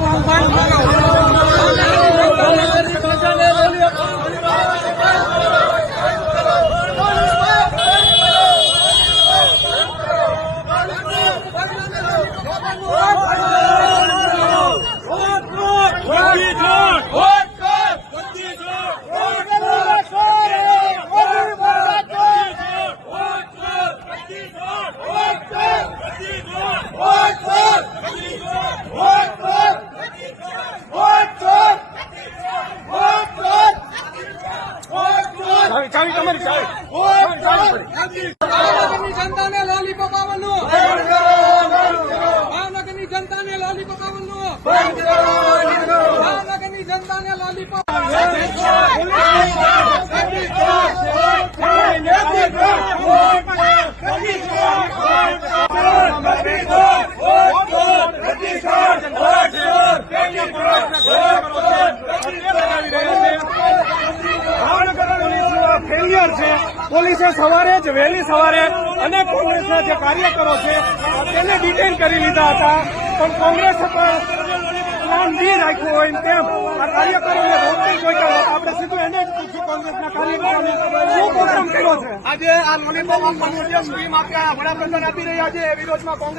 không không không ચાવી ચાવી તમારી, ચાવી. જનતાને લાલી પકાવવાનું. ભાવનગરની જનતાને લોલીપોપ આવવાનું ભાવનગરની જનતાને લાલી ભાવનગર પોલીસનું છે, પોલીસે સવારે જ, વહેલી સવારે અને કોંગ્રેસના જે કાર્યકરો છે, તેને ડિટેન કરી લીધા હતા. પણ કોંગ્રેસે પ્લાન બી રાખ્યો હોય તેમ આ કાર્યકરોને રોકતી કોઈ આપણે સીધું એને કોંગ્રેસના કાર્યકરોને. શું પ્રોગ્રામ કર્યો છે? આજે આ લોલીપોપ સ્કીમ વડાપ્રધાન આપી રહ્યા છે. વિરોધમાં કોંગ્રેસ